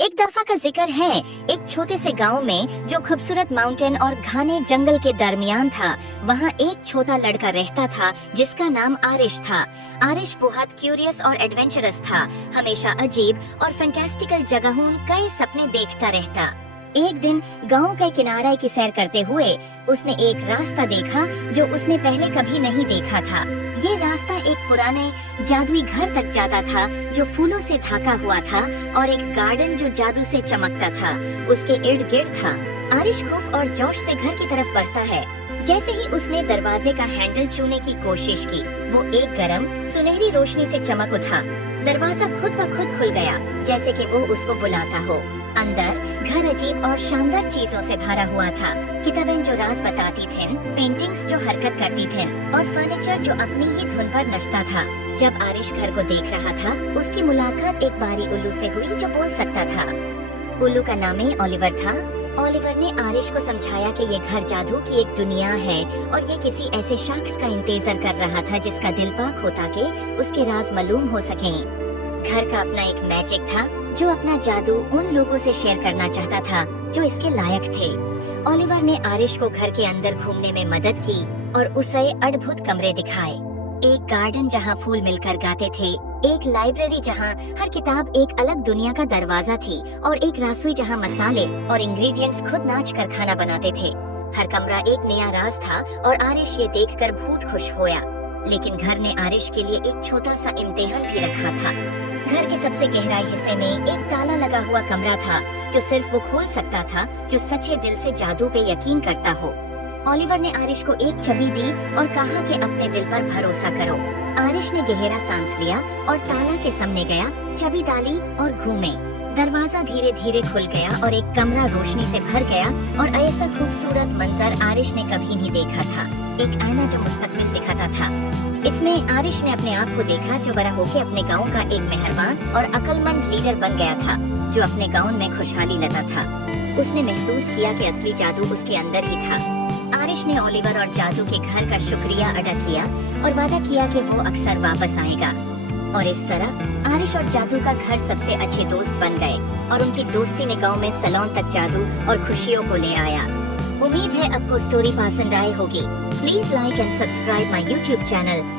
एक दफा का जिक्र है, एक छोटे से गांव में जो खूबसूरत माउंटेन और घने जंगल के दरमियान था, वहाँ एक छोटा लड़का रहता था जिसका नाम आरिश था। आरिश बहुत क्यूरियस और एडवेंचरस था, हमेशा अजीब और फैंटास्टिकल जगहों कई सपने देखता रहता। एक दिन गांव के किनारे की सैर करते हुए उसने एक रास्ता देखा जो उसने पहले कभी नहीं देखा था। ये रास्ता एक पुराने जादुई घर तक जाता था जो फूलों से ढका हुआ था और एक गार्डन जो जादू से चमकता था उसके इर्द गिर्द था। आरिश खौफ और जोश से घर की तरफ बढ़ता है। जैसे ही उसने दरवाजे का हैंडल छूने की कोशिश की, वो एक गरम सुनहरी रोशनी से चमक उठा। दरवाजा खुद ब खुद खुल गया, जैसे कि वो उसको बुलाता हो। अंदर घर अजीब और शानदार चीजों से भरा हुआ था। किताबें जो राज बताती थीं, पेंटिंग्स जो हरकत करती थीं और फर्नीचर जो अपनी ही धुन पर नचता था। जब आरिश घर को देख रहा था, उसकी मुलाकात एक बारी उल्लू से हुई जो बोल सकता था। उल्लू का नाम ओलिवर था। ओलिवर ने आरिश को समझाया कि ये घर जादू की एक दुनिया है और ये किसी ऐसे शख्स का इंतजार कर रहा था जिसका दिल पाक होता कि उसके राज मालूम हो सके। घर का अपना एक मैजिक था जो अपना जादू उन लोगों से शेयर करना चाहता था जो इसके लायक थे। ओलिवर ने आरिश को घर के अंदर घूमने में मदद की और उसे अद्भुत कमरे दिखाए। एक गार्डन जहां फूल मिलकर गाते थे, एक लाइब्रेरी जहां हर किताब एक अलग दुनिया का दरवाजा थी और एक रसोई जहां मसाले और इंग्रेडिएंट्स खुद नाच कर खाना बनाते थे। हर कमरा एक नया राज था और आरिश ये देखकर बहुत खुश हुआ। लेकिन घर ने आरिश के लिए एक छोटा सा इम्तिहान भी रखा था। घर के सबसे गहराई हिस्से में एक ताला लगा हुआ कमरा था जो सिर्फ वो खोल सकता था जो सच्चे दिल से जादू पे यकीन करता हो। ओलिवर ने आरिश को एक चाबी दी और कहा कि अपने दिल पर भरोसा करो। आरिश ने गहरा सांस लिया और ताला के सामने गया, चाबी डाली और घूमे। दरवाजा धीरे धीरे खुल गया और एक कमरा रोशनी से भर गया और ऐसा खूबसूरत मंजर आरिश ने कभी नहीं देखा था। एक आईना जो मुस्तकबिल दिखाता था। इसमें आरिश ने अपने आप को देखा जो बड़ा होकर अपने गांव का एक मेहरबान और अक्लमंद लीडर बन गया था जो अपने गांव में खुशहाली लाता था। उसने महसूस किया कि असली जादू उसके अंदर ही था। आरिश ने ओलिवर और जादू के घर का शुक्रिया अदा किया और वादा किया कि वो अक्सर वापस आएगा। और इस तरह आरिश और जादू का घर सबसे अच्छे दोस्त बन गए और उनकी दोस्ती ने गांव में सैलून तक जादू और खुशियों को ले आया। उम्मीद है आपको स्टोरी पसंद आई होगी। Please like and subscribe my YouTube channel.